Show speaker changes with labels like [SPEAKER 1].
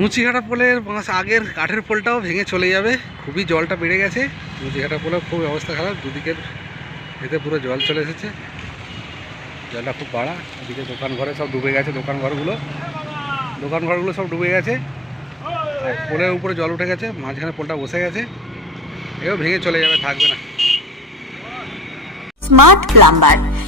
[SPEAKER 1] মুচিঘাটা পোলের বাঁশ আগের কাঠের পোলটাও ভেঙে চলে যাবে। খুবই জলটা বেড়ে গেছে। মুচিঘাটা পোলের খুব অবস্থা খারাপ। দুদিকের এতে পুরো জল চলে এসেছে। জলটা খুব বাড়া। ওদিকে দোকান ঘরে সব ডুবে গেছে দোকান ঘরগুলো। দোকান ঘরগুলো সব ডুবে গেছে। পোলের উপরে জল উঠে গেছে। মাঝখানে পোলটা বসে গেছে। এও ভেঙে চলে যাবে, থাকবে না।
[SPEAKER 2] Smart plumber